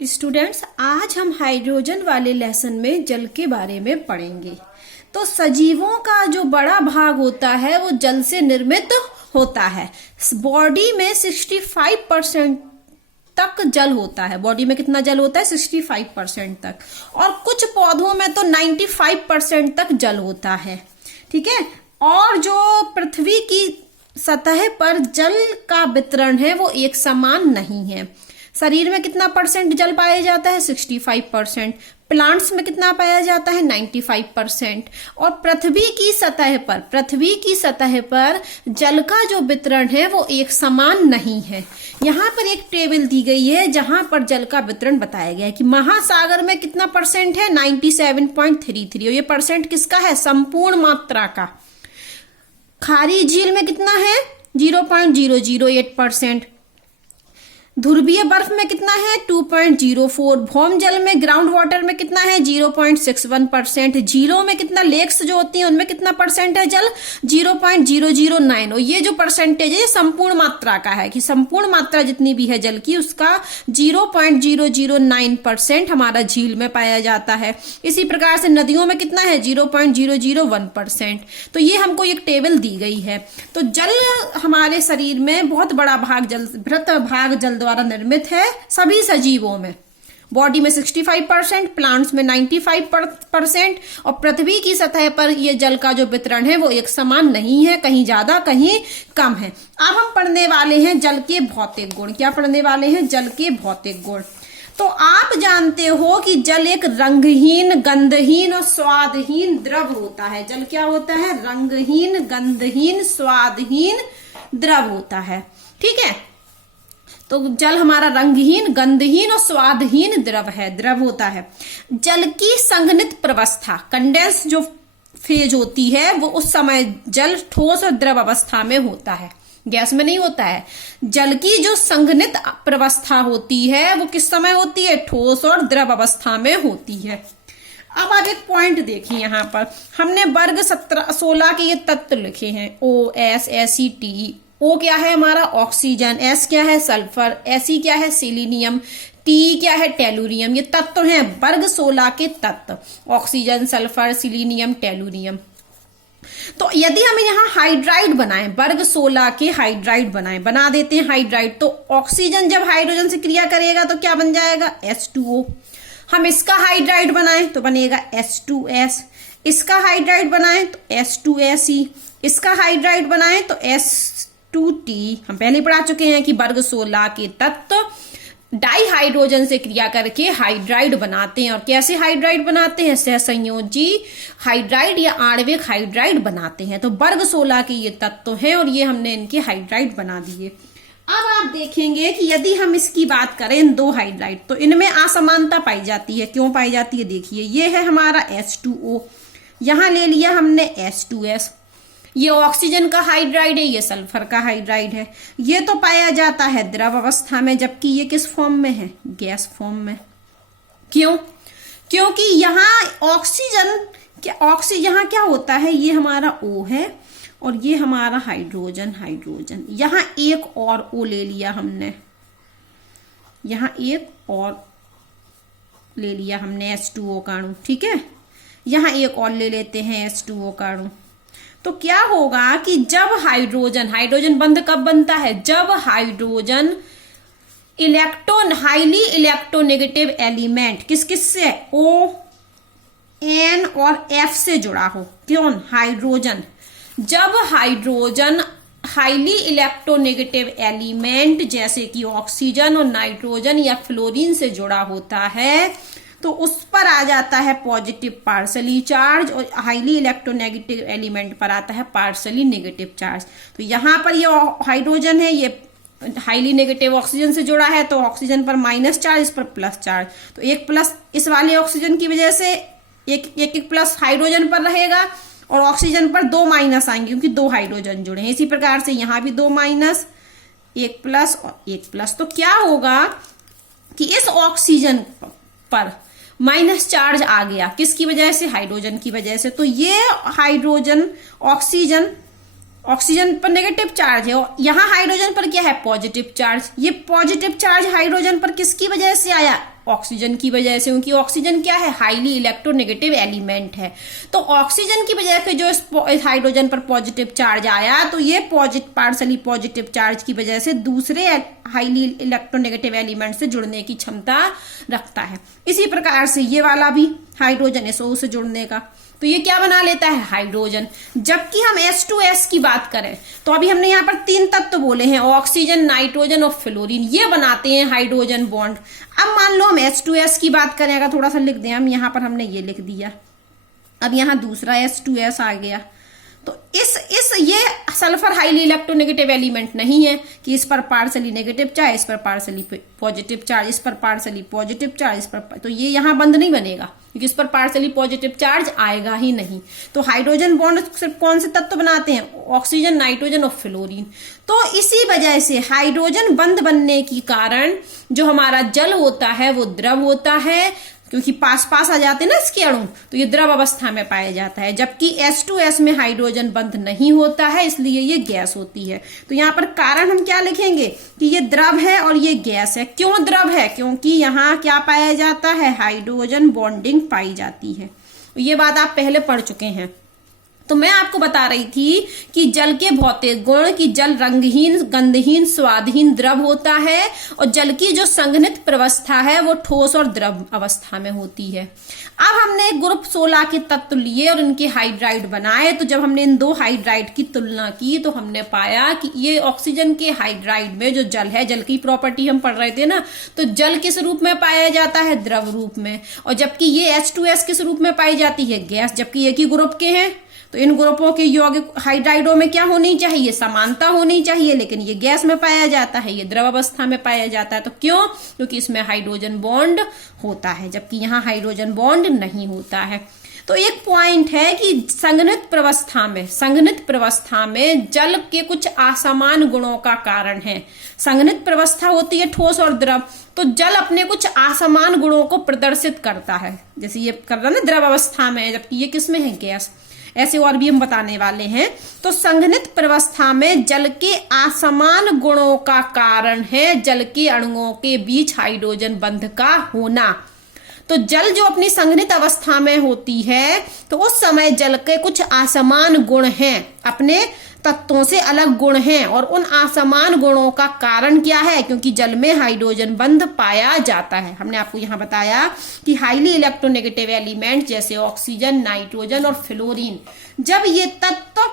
Students, आज हम hydrogen वाले लेसन में जल के बारे में पढ़ेंगे। तो सजीवों का जो बड़ा भाग होता है वो जल से निर्मित होता है। बॉडी में 65% तक जल होता है। बॉडी में कितना जल होता है? 65% तक। और कुछ पौधों में तो 95% तक जल होता है। ठीक है। और जो पृथ्वी की सतह पर जल का वितरण है वो एक समान नहीं है। शरीर में कितना परसेंट जल पाया जाता है? 65%। प्लांट्स में कितना पाया जाता है? 95%। और पृथ्वी की सतह पर जल का जो वितरण है वो एक समान नहीं है। यहाँ पर एक टेबल दी गई है जहां पर जल का वितरण बताया गया है कि महासागर में कितना परसेंट है? 97.33। और ये परसेंट किसका है? संपूर्ण मात्रा का। खारी झील में कितना है? 0.008%। ध्रुवीय बर्फ में कितना है? 2.04। भौम जल में ग्राउंड वाटर में कितना है? 0.61%। झीलों में कितना, लेक्स जो होती हैं उनमें कितना परसेंट है जल? 0.009। और ये जो परसेंटेज है ये संपूर्ण मात्रा का है कि संपूर्ण मात्रा जितनी भी है जल की उसका 0.009% हमारा झील में पाया जाता है। इसी प्रकार से नदियों में कितना है? 0.001%। तो ये हमको एक टेबल दी गई है। तो जल हमारे शरीर में बहुत बड़ा भाग जल, बृहत भाग जल द्वारा निर्मित है सभी सजीवों में। बॉडी में 65%, प्लांट्स में 95% और पृथ्वी की सतह पर यह जल का जो वितरण है वो एक समान नहीं है, कहीं ज्यादा कहीं कम है। अब हम पढ़ने वाले हैं जल के भौतिक गुण। क्या पढ़ने वाले हैं? जल के भौतिक गुण। तो आप जानते हो कि जल एक रंगहीन, गंधहीन और स्वादहीन द्रव होता है। जल क्या होता है? रंगहीन, गंधहीन, स्वादहीन द्रव होता है। ठीक है। तो जल हमारा रंगहीन, गंधहीन और स्वादहीन द्रव होता है। जल की संघनित प्रवस्था, कंडेंस जो फेज होती है वो उस समय जल ठोस और द्रव अवस्था में होता है, गैस में नहीं होता है। जल की जो संघनित प्रवस्था होती है वो किस समय होती है? ठोस और द्रव अवस्था में होती है। अब आप एक पॉइंट देखिए, यहाँ पर हमने वर्ग 16 के ये तत्व लिखे हैं। OS, ACT। O क्या है हमारा? ऑक्सीजन। S क्या है? सल्फर। Se क्या है? सिलीनियम। T क्या है? टेलुरियम। ये तत्व हैं वर्ग 16 के तत्व, ऑक्सीजन, सल्फर, सिलीनियम, टेलुरियम। तो यदि हम यहाँ हाइड्राइड बनाएं, वर्ग 16 के हाइड्राइड बना देते हैं हाइड्राइड, तो ऑक्सीजन जब हाइड्रोजन से क्रिया करेगा तो क्या बन जाएगा? H2O। हम इसका हाइड्राइड बनाएं तो बनेगा H2S। इसका हाइड्राइड बनाएं तो H2Se। इसका हाइड्राइड बनाएं तो S2T। हम पहले पढ़ा चुके हैं कि वर्ग 16 के तत्व डाई हाइड्रोजन से क्रिया करके हाइड्राइड बनाते हैं। और कैसे हाइड्राइड बनाते हैं? सहसंयोजी हाइड्राइड या आणविक हाइड्राइड बनाते हैं। तो वर्ग 16 के ये तत्व हैं और ये हमने इनके हाइड्राइड बना दिए। अब आप देखेंगे कि यदि हम इसकी बात करें इन दो हाइड्राइड, तो इनमें असमानता पाई जाती है। क्यों पाई जाती है? देखिए, ये है हमारा H2O, यहां ले लिया हमने H2S। ये ऑक्सीजन का हाइड्राइड है, ये सल्फर का हाइड्राइड है। ये तो पाया जाता है द्रव अवस्था में, जबकि ये किस फॉर्म में है? गैस फॉर्म में। क्यों? क्योंकि यहाँ यहाँ क्या होता है? ये हमारा O है और ये हमारा हाइड्रोजन। यहाँ एक और O ले लिया हमने, यहाँ एक और ले लिया हमने H2O का अणु। ठीक है। यहाँ एक और ले लेते हैं H2O का अणु। तो क्या होगा कि जब हाइड्रोजन बंध कब बनता है? जब हाइड्रोजन हाईली इलेक्ट्रोनेगेटिव एलिमेंट किस से? O, N और F से जुड़ा हो। क्यों? हाइड्रोजन। जब हाइड्रोजन हाईली इलेक्ट्रोनेगेटिव एलिमेंट जैसे कि ऑक्सीजन और नाइट्रोजन या फ्लोरीन से जुड़ा होता है तो उस पर आ जाता है पॉजिटिव पार्शली चार्ज, और हाईली इलेक्ट्रोनेगेटिव एलिमेंट पर आता है पार्शली नेगेटिव चार्ज। तो यहाँ पर ये हाइड्रोजन है, ये हाईली नेगेटिव ऑक्सीजन से जुड़ा है, तो ऑक्सीजन पर माइनस चार्ज, इस पर प्लस चार्ज। तो एक प्लस इस वाले ऑक्सीजन की वजह से एक प्लस हाइड्रोजन पर रहेगा और ऑक्सीजन पर 2 माइनस आएंगे क्योंकि 2 हाइड्रोजन जुड़े हैं। इसी प्रकार से यहाँ भी 2 माइनस, 1 प्लस और 1 प्लस। तो क्या होगा कि इस ऑक्सीजन पर माइनस चार्ज आ गया, किसकी वजह से? हाइड्रोजन की वजह से। तो ये हाइड्रोजन ऑक्सीजन पर नेगेटिव चार्ज है और यहाँ हाइड्रोजन पर क्या है? Positive charge. ये पॉजिटिव चार्ज हाइड्रोजन पर किसकी वजह से आया? ऑक्सीजन की वजह से, क्योंकि ऑक्सीजन क्या है, हाईली इलेक्ट्रोनेगेटिव एलिमेंट है। तो ऑक्सीजन की वजह से जो इस हाइड्रोजन पर पॉजिटिव चार्ज आया, तो ये पार्सली पॉजिटिव चार्ज की वजह से दूसरे हाईली इलेक्ट्रोनेगेटिव एलिमेंट से जुड़ने की क्षमता रखता है। इसी प्रकार से ये वाला भी हाइड्रोजन SO से जुड़ने का, तो ये क्या बना लेता है, हाइड्रोजन। जबकि हम H2S की बात करें तो अभी हमने यहाँ पर 3 तत्व बोले हैं, ऑक्सीजन, नाइट्रोजन और फ्लोरीन, ये बनाते हैं हाइड्रोजन बॉन्ड। अब मान लो हम H2S की बात करें, अगर थोड़ा सा लिख दें हम, यहाँ पर हमने ये लिख दिया, अब यहाँ दूसरा H2S आ गया। तो ये सल्फर हाईली इलेक्ट्रोनेगेटिव एलिमेंट नहीं है कि इस पर पार्सली नेगेटिव चार्ज, इस पर पार्सली पॉजिटिव चार्ज, इस पर पार्सली पॉजिटिव चार्ज, इस पर, तो ये यहाँ बंद नहीं बनेगा क्योंकि इस पर पार्सली पॉजिटिव चार्ज आएगा ही नहीं। तो हाइड्रोजन बॉन्ड सिर्फ कौन से तत्व बनाते हैं, ऑक्सीजन, नाइट्रोजन और फ्लोरीन। तो इसी वजह से हाइड्रोजन बंद बनने के कारण जो हमारा जल होता है वो द्रव होता है, क्योंकि पास पास आ जाते हैं ना इसके अणु, तो ये द्रव अवस्था में पाया जाता है। जबकि H2S में हाइड्रोजन बंद नहीं होता है, इसलिए ये गैस होती है। तो यहाँ पर कारण हम क्या लिखेंगे कि ये द्रव है और ये गैस है। क्यों द्रव है, क्योंकि यहाँ क्या पाया जाता है, हाइड्रोजन बॉन्डिंग पाई जाती है। ये बात आप पहले पढ़ चुके हैं। तो मैं आपको बता रही थी कि जल के भौतिक गुण, कि जल रंगहीन, गंधहीन, स्वादहीन द्रव होता है, और जल की जो संघनित प्रवस्था है वो ठोस और द्रव अवस्था में होती है। अब हमने ग्रुप 16 के तत्व लिए और इनके हाइड्राइड बनाए। तो जब हमने इन 2 हाइड्राइड की तुलना की तो हमने पाया कि ये ऑक्सीजन के हाइड्राइड में जो जल है, जल की प्रॉपर्टी हम पढ़ रहे थे ना, तो जल किस रूप में पाया जाता है, द्रव रूप में। और जबकि ये H2S किस रूप में पाई जाती है, गैस। जबकि एक ही ग्रुप के हैं, तो इन ग्रुपों के यौगिक हाइड्राइडों में क्या होनी चाहिए, समानता होनी चाहिए, लेकिन ये गैस में पाया जाता है, ये द्रव अवस्था में पाया जाता है। तो क्यों, क्योंकि इसमें हाइड्रोजन बॉन्ड होता है, जबकि यहाँ हाइड्रोजन बॉन्ड नहीं होता है। तो एक पॉइंट है कि संघनित प्रवस्था में जल के कुछ असमान गुणों का कारण है। संघनित प्रवस्था होती है ठोस और द्रव, तो जल अपने कुछ असमान गुणों को प्रदर्शित करता है, जैसे ये कर रहा है ना द्रव अवस्था में, जबकि ये किस में है, गैस। ऐसे और भी हम बताने वाले हैं। तो संघनित प्रवस्था में जल के असमान गुणों का कारण है जल के अणुओं के बीच हाइड्रोजन बंध का होना। तो जल जो अपनी संघनित अवस्था में होती है, तो उस समय जल के कुछ असमान गुण हैं, अपने तत्वों से अलग गुण हैं, और उन असमान गुणों का कारण क्या है, क्योंकि जल में हाइड्रोजन बंध पाया जाता है। हमने आपको यहाँ बताया कि हाईली इलेक्ट्रोनेगेटिव एलिमेंट जैसे ऑक्सीजन, नाइट्रोजन और फ्लोरीन, जब ये तत्व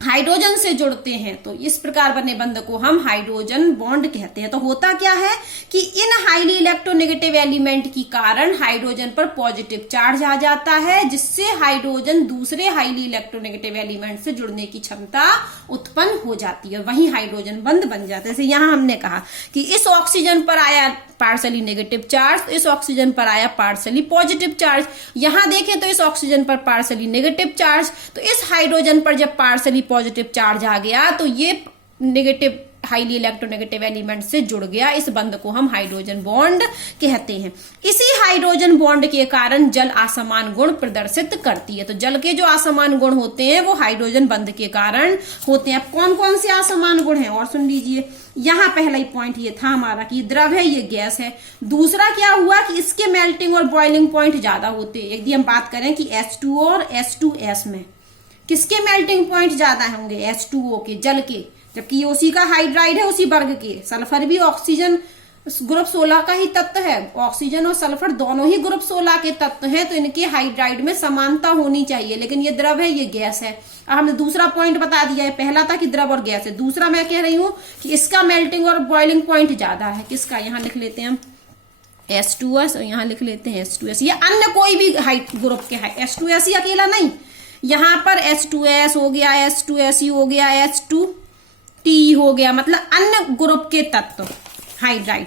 हाइड्रोजन से जुड़ते हैं तो इस प्रकार बने बंध को हम हाइड्रोजन बॉन्ड कहते हैं। तो होता क्या है कि इन हाईली इलेक्ट्रोनेगेटिव एलिमेंट के कारण हाइड्रोजन पर पॉजिटिव चार्ज आ जाता है, जिससे हाइड्रोजन दूसरे हाईली इलेक्ट्रोनेगेटिव एलिमेंट से जुड़ने की क्षमता उत्पन्न हो जाती है, वहीं हाइड्रोजन बंध बन जाता है। जैसे यहाँ हमने कहा कि इस ऑक्सीजन पर आया पार्सली नेगेटिव चार्ज, इस ऑक्सीजन पर आया पार्सली पॉजिटिव चार्ज। यहां देखें तो इस ऑक्सीजन पर पार्सली नेगेटिव चार्ज, तो इस हाइड्रोजन पर जब पार्सली पॉजिटिव चार्ज आ गया तो ये नेगेटिव हाईली इलेक्ट्रोनेगेटिव एलिमेंट से जुड़ गया। इस बंध को हम हाइड्रोजन बॉन्ड कहते हैं। इसी हाइड्रोजन बॉन्ड के कारण जल असमान गुण प्रदर्शित करती है। तो जल के जो असमान गुण होते हैं वो हाइड्रोजन बंध के कारण होते हैं। कौन कौन से असमान गुण हैं और सुन लीजिए। यहाँ पहला ही पॉइंट ये था हमारा कि द्रव है, ये गैस है। दूसरा क्या हुआ कि इसके मेल्टिंग और बॉइलिंग पॉइंट ज्यादा होते हैं। यदि हम बात करें कि H2O और H2S में किसके मेल्टिंग पॉइंट ज्यादा होंगे, H2O के, जल के, जबकि ये उसी का हाइड्राइड है, उसी वर्ग के। सल्फर भी ऑक्सीजन ग्रुप 16 का ही तत्व है। ऑक्सीजन और सल्फर दोनों ही ग्रुप 16 के तत्व हैं, तो इनके हाइड्राइड में समानता होनी चाहिए, लेकिन ये द्रव है, ये गैस है। अब हमने दूसरा पॉइंट बता दिया है। पहला था कि द्रव और गैस है, दूसरा मैं कह रही हूं कि इसका मेल्टिंग और बॉइलिंग पॉइंट ज्यादा है। किसका, यहां लिख लेते हैं हम H2S और यहां लिख लेते हैं H2S। ये अन्य कोई भी ग्रुप के है, H2S ही अकेला नहीं। यहां पर H2S हो गया, H2SE हो गया, H2T हो गया, मतलब अन्य ग्रुप के तत्व हाइड्राइड।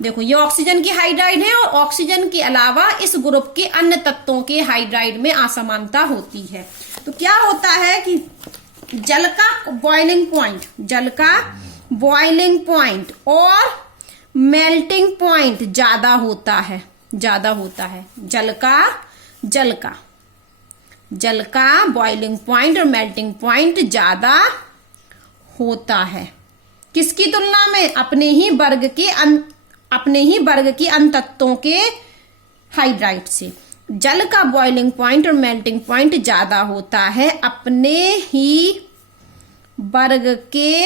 देखो ये ऑक्सीजन की हाइड्राइड है और ऑक्सीजन के अलावा इस ग्रुप के अन्य तत्वों के हाइड्राइड में असमानता होती है। तो क्या होता है कि जल का बॉइलिंग पॉइंट और मेल्टिंग पॉइंट ज्यादा होता है। जल का बॉइलिंग पॉइंट और मेल्टिंग पॉइंट ज्यादा होता है। किसकी तुलना में, अपने ही वर्ग के अपने ही वर्ग के अन्य तत्वों के हाइड्राइड से। जल का बॉइलिंग पॉइंट और मेल्टिंग पॉइंट ज्यादा होता है अपने ही वर्ग के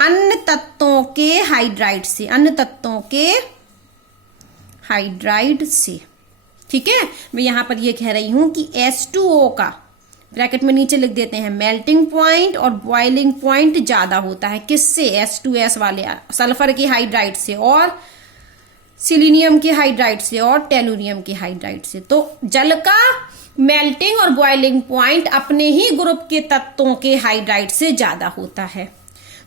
अन्य तत्वों के हाइड्राइड से, अन्य तत्वों के हाइड्राइड से। ठीक है, मैं यहां पर ये कह रही हूं कि H2O का ब्रैकेट में नीचे लिख देते हैं, मेल्टिंग पॉइंट और बॉइलिंग पॉइंट ज्यादा होता है किससे? H2S वाले सल्फर के हाइड्राइड से और सिलीनियम के हाइड्राइड से और टेलुरियम के हाइड्राइड से। तो जल का मेल्टिंग और बॉइलिंग पॉइंट अपने ही ग्रुप के तत्वों के हाइड्राइड से ज्यादा होता है।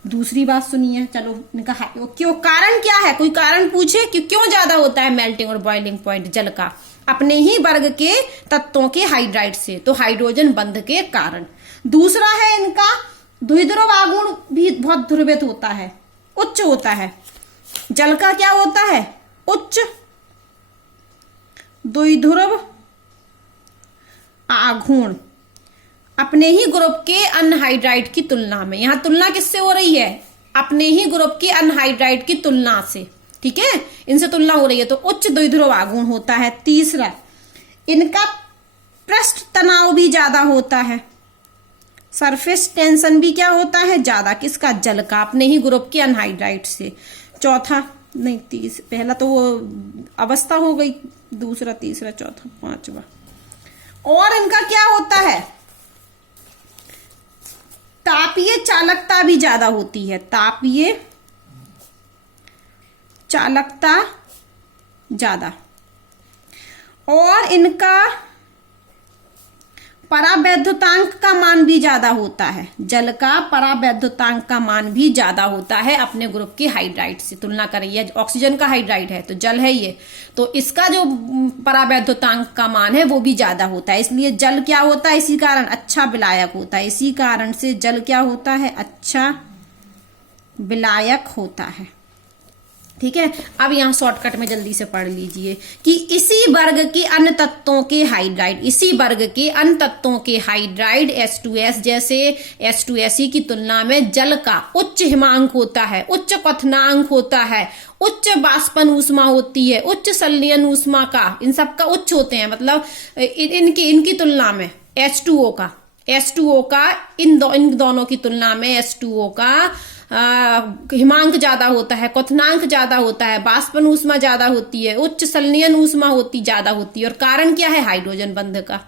दूसरी बात सुनिए, चलो इनका क्यों, कारण क्या है? कोई कारण पूछे कि क्यों ज्यादा होता है मेल्टिंग और बॉइलिंग पॉइंट जल का? अपने ही वर्ग के तत्वों के हाइड्राइड से, तो हाइड्रोजन बंध के कारण। दूसरा है इनका द्विध्रुव आघूर्ण भी बहुत ध्रुवित होता है, उच्च होता है। जल का क्या होता है? उच्च द्विध्रुव आघूर्ण अपने ही ग्रुप के अनहाइड्राइड की तुलना में। यहां तुलना किससे हो रही है? अपने ही ग्रुप के अनहाइड्राइड की तुलना से। ठीक है, इनसे तुलना हो रही है, तो उच्च द्विध्रुव आघूर्ण होता है। तीसरा, इनका पृष्ठ तनाव भी ज्यादा होता है, सरफेस टेंशन भी क्या होता है? ज्यादा। किसका? जल का, अपने ही ग्रुप के अनहाइड्राइड से। चौथा नहीं, पहला तो वो अवस्था हो गई, दूसरा, तीसरा, चौथा, पांचवा। और इनका क्या होता है? तापीय चालकता भी ज्यादा होती है, तापीय चालकता ज्यादा। और इनका परावैद्युतांक का मान भी ज्यादा होता है। जल का परावैद्युतांक का मान भी ज्यादा होता है अपने ग्रुप के हाइड्राइड से तुलना करिए। ऑक्सीजन का हाइड्राइड है तो जल है ये, तो इसका जो परावैद्युतांक का मान है वो भी ज्यादा होता है। इसलिए जल क्या होता है? इसी कारण अच्छा विलायक होता है। इसी कारण से जल क्या होता है? अच्छा विलायक होता है। ठीक है, अब यहां शॉर्टकट में जल्दी से पढ़ लीजिए कि इसी वर्ग के अन्य तत्वों के हाइड्राइड, इसी वर्ग के अन्य तत्वों के हाइड्राइड H2S जैसे H2SE की तुलना में जल का उच्च हिमांक होता है, उच्च क्वथनांक होता है, उच्च बाष्पन ऊष्मा होती है, उच्च संलयन ऊष्मा का, इन सब का उच्च होते हैं। मतलब इनकी तुलना में H2O का इन दोनों की तुलना में H2O का हिमांक ज्यादा होता है, क्वथनांक ज्यादा होता है, बाष्पन ऊष्मा ज्यादा होती है, उच्च संलयन ऊष्मा ज्यादा होती है। और कारण क्या है? हाइड्रोजन बंध का।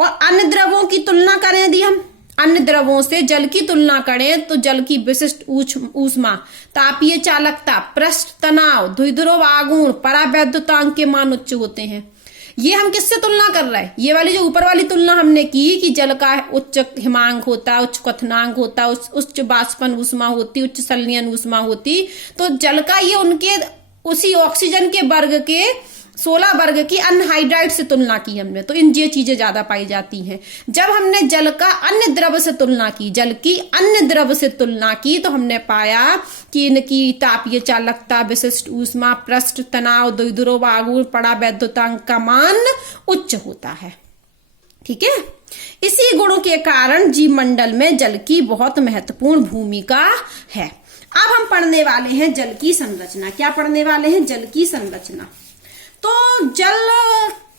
और अन्य द्रवों की तुलना करें यदि हम अन्य द्रवों से जल की तुलना करें तो जल की विशिष्ट ऊष्मा, तापीय चालकता, पृष्ठ तनाव, द्विध्रुव आघूर्ण, परावैद्युतांक के मान उच्च होते हैं। ये हम किससे तुलना कर रहे हैं? ये वाली जो ऊपर वाली तुलना हमने की कि जल का उच्च हिमांक होता, उच्च क्वथनांक होता, उच्च बाष्पन ऊष्मा होती, उच्च संलयन ऊष्मा होती, तो जल का ये उनके उसी ऑक्सीजन के वर्ग के 16 वर्ग की अनहाइड्राइड से तुलना की हमने, तो इन ये चीजें ज्यादा पाई जाती हैं। जब हमने जल का अन्य द्रव से तुलना की, जल की अन्य द्रव से तुलना की, तो हमने पाया कि इनकी तापीय चालकता, विशिष्ट ऊष्मा, पृष्ठ तनाव, द्विध्रुव आघूर्ण, परावैद्युतांक का मान उच्च होता है। ठीक है, इसी गुणों के कारण जीव मंडल में जल की बहुत महत्वपूर्ण भूमिका है। अब हम पढ़ने वाले हैं जल की संरचना। क्या पढ़ने वाले हैं? जल की संरचना। तो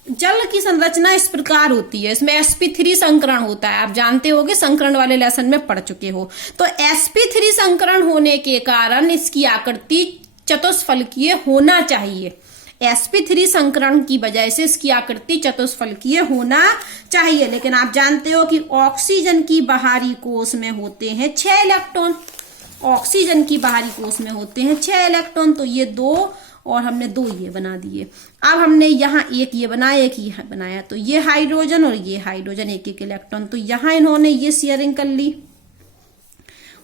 जल की संरचना इस प्रकार होती है, इसमें sp3 संकरण होता है। आप जानते होंगे, संकरण वाले लेसन में पढ़ चुके हो। तो sp3 संकरण होने के कारण इसकी आकृति चतुष्फलकीय होना चाहिए। sp3 संकरण की वजह से इसकी आकृति चतुष्फलकीय होना चाहिए। लेकिन आप जानते हो कि ऑक्सीजन की बाहरी कोश में होते हैं 6 इलेक्ट्रॉन। ऑक्सीजन की बाहरी कोश में होते हैं 6 इलेक्ट्रॉन। तो ये 2 और हमने 2 ये बना दिए। अब हमने यहाँ एक ये बनाया, एक ये बनाया, तो ये हाइड्रोजन और ये हाइड्रोजन, एक एक इलेक्ट्रॉन। तो यहाँ इन्होंने ये शेयरिंग कर ली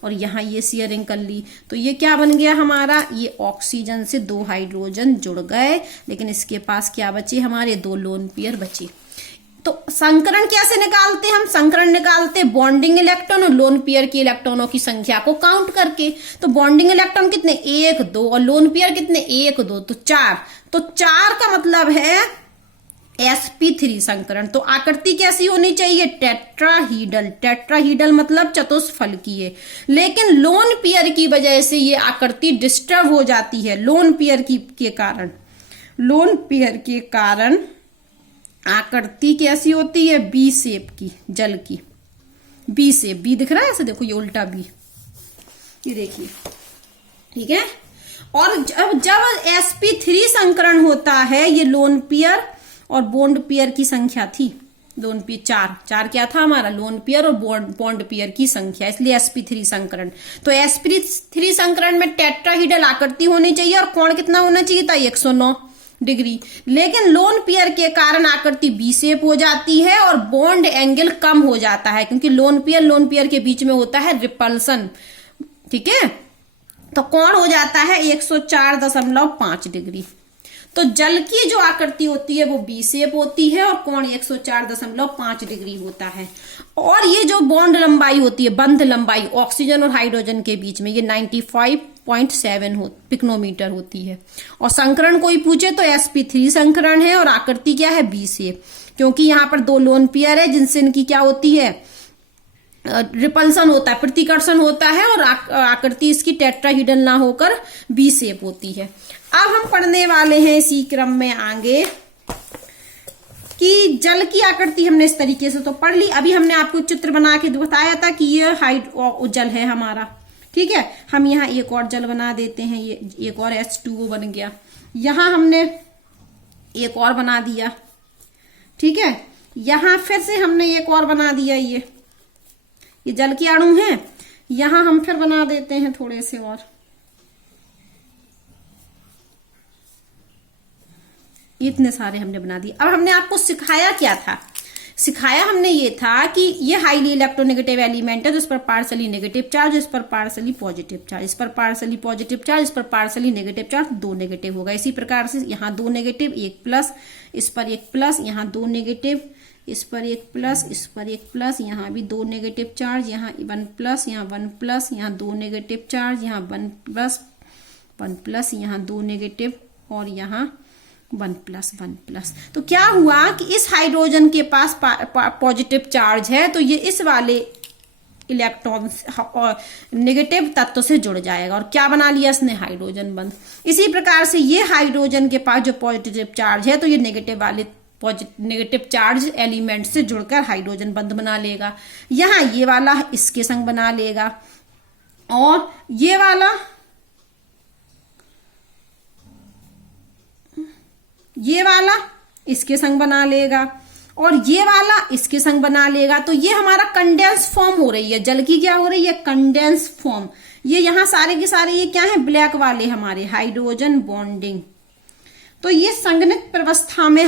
और यहाँ ये शेयरिंग कर ली, तो ये क्या बन गया हमारा? ये ऑक्सीजन से 2 हाइड्रोजन जुड़ गए, लेकिन इसके पास क्या बचे? हमारे 2 लोन पेयर बचे। तो संकरण कैसे निकालते? हम संकरण निकालते बॉन्डिंग इलेक्ट्रॉन और लोन पेयर की इलेक्ट्रॉनों की संख्या को काउंट करके। तो बॉन्डिंग इलेक्ट्रॉन कितने? 1 2, और लोन पेयर कितने? 1 2, तो 4। तो 4 का मतलब है sp3 संकरण। तो आकृति कैसी होनी चाहिए? टेट्राहीडल। टेट्राहीडल मतलब चतुष्फलकीय। लेकिन लोन पेयर की वजह से ये आकृति डिस्टर्ब हो जाती है। लोन पेयर के कारण, लोन पेयर के कारण आकृति कैसी होती है? बी शेप की, जल की बी शेप। बी दिख रहा है ऐसे, देखो ये उल्टा बी, ये देखिए, ठीक है। और जब sp3 संकरण होता है, ये लोन पेयर और बॉन्ड पेयर की संख्या थी। लोन पेयर चार क्या था हमारा? लोन पेयर और बॉन्ड पेयर की संख्या, इसलिए sp3 संकरण। तो sp3 संकरण में टेट्राहीडल आकृति होनी चाहिए और कोण कितना होना चाहिए था? 109 डिग्री। लेकिन लोन पेयर के कारण आकृति बी शेप हो जाती है और बॉन्ड एंगल कम हो जाता है, क्योंकि लोन पेयर के बीच में होता है रिपल्सन, ठीक है। तो कोण हो जाता है 104.5 डिग्री। तो जल की जो आकृति होती है वो बी शेप होती है और कोण 104.5 डिग्री होता है। और ये जो बॉन्ड लंबाई होती है, बंध लंबाई ऑक्सीजन और हाइड्रोजन के बीच में, ये 95.7 पिकोनोमीटर होती है। और संकरण कोई पूछे तो sp3 संकरण है और आकृति क्या है? B shape. क्योंकि यहाँ पर दो लोन पेयर है जिनसे इनकी क्या होती है? रिपल्सन होता है, प्रतिकर्षण होता है, और आकृति इसकी टेट्राहीडल ना होकर बी शेप होती है। अब हम पढ़ने वाले हैं इसी क्रम में आगे कि जल की आकृति हमने इस तरीके से तो पढ़ ली। अभी हमने आपको चित्र बना के बताया था कि ये जल है हमारा, ठीक है। हम यहाँ एक और जल बना देते हैं, ये एक और H2O बन गया। यहाँ हमने एक और बना दिया, ठीक है। यहाँ फिर से हमने एक और बना दिया, ये जल की अणु है। यहां हम फिर बना देते हैं थोड़े से और, इतने सारे हमने बना दिए। अब हमने आपको सिखाया क्या था? सिखाया हमने ये था कि ये हाईली इलेक्ट्रोनेगेटिव एलिमेंट है, तो इस पर पार्सली नेगेटिव चार्ज, इस पर पार्सली पॉजिटिव चार्ज, इस पर पार्सली पॉजिटिव चार्ज, इस पर पार्सली नेगेटिव चार्ज, 2 नेगेटिव होगा। इसी प्रकार से यहाँ 2 नेगेटिव, 1 प्लस, इस पर 1 प्लस, यहाँ 2 नेगेटिव, इस पर 1 प्लस, इस पर 1 प्लस, यहाँ भी 2 नेगेटिव चार्ज, यहाँ 1 प्लस, यहाँ 1 प्लस, यहाँ 2 नेगेटिव चार्ज, यहाँ 1 प्लस, यहाँ 2 नेगेटिव और यहाँ 1 प्लस। तो क्या हुआ कि इस हाइड्रोजन के पास पॉजिटिव चार्ज है, तो ये इस वाले इलेक्ट्रॉन और नेगेटिव तत्व से जुड़ जाएगा और क्या बना लिया इसने? हाइड्रोजन बंध। इसी प्रकार से ये हाइड्रोजन के पास जो पॉजिटिव चार्ज है, तो ये नेगेटिव चार्ज एलिमेंट से जुड़कर हाइड्रोजन बंध बना लेगा। यहाँ ये वाला इसके संग बना लेगा और ये वाला इसके संग बना लेगा और ये वाला इसके संग बना लेगा। तो ये हमारा कंडेंस फॉर्म हो रही है, जल की क्या हो रही है? Condense form. ये यहाँ सारे के सारे ये क्या है? ब्लैक वाले हमारे हाइड्रोजन बॉन्डिंग। तो ये संघनित प्रवस्था में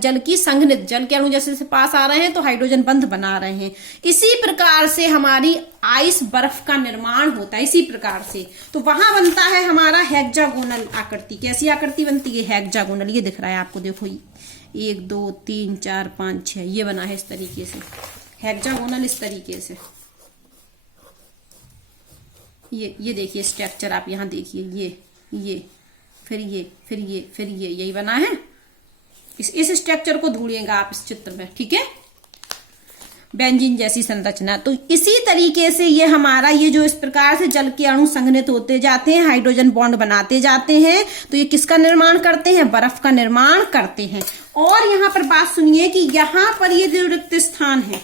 जल के अणु जैसे से पास आ रहे हैं तो हाइड्रोजन बंध बना रहे हैं। इसी प्रकार से हमारी आइस बर्फ का निर्माण होता है, इसी प्रकार से। तो वहां बनता है हमारा हेक्सागोनल आकृति। कैसी आकृति बनती है? हेक्सागोनल। ये दिख रहा है आपको, देखो 1 2 3 4 5 6, ये बना है इस तरीके से हेक्सागोनल, इस तरीके से। ये देखिए स्ट्रक्चर, आप यहाँ देखिए, ये फिर ये यही बना है। इस स्ट्रक्चर को ढूंढिएगा आप इस चित्र में, ठीक है। बेंजीन जैसी संरचना। तो इसी तरीके से ये हमारा ये जो इस प्रकार से जल के अणु संघनित होते जाते हैं, हाइड्रोजन बॉन्ड बनाते जाते हैं, तो ये किसका निर्माण करते हैं? बर्फ का निर्माण करते हैं। और यहाँ पर बात सुनिए कि यहाँ पर ये जो रिक्त स्थान है,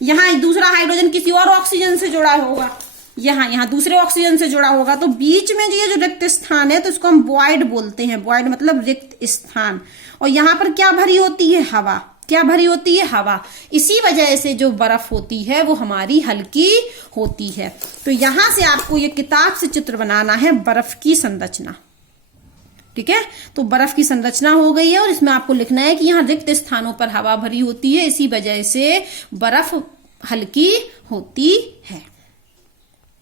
यहाँ दूसरा हाइड्रोजन किसी और ऑक्सीजन से जुड़ा होगा, यहाँ दूसरे ऑक्सीजन से जुड़ा होगा, तो बीच में जो ये जो रिक्त स्थान है तो इसको हम वॉइड बोलते हैं। वॉइड मतलब रिक्त स्थान। और यहाँ पर क्या भरी होती है? हवा। क्या भरी होती है? हवा। इसी वजह से जो बर्फ होती है वो हमारी हल्की होती है। तो यहां से आपको ये किताब से चित्र बनाना है बर्फ की संरचना, ठीक है। तो बर्फ की संरचना हो गई है और इसमें आपको लिखना है कि यहाँ रिक्त स्थानों पर हवा भरी होती है, इसी वजह से बर्फ हल्की होती है।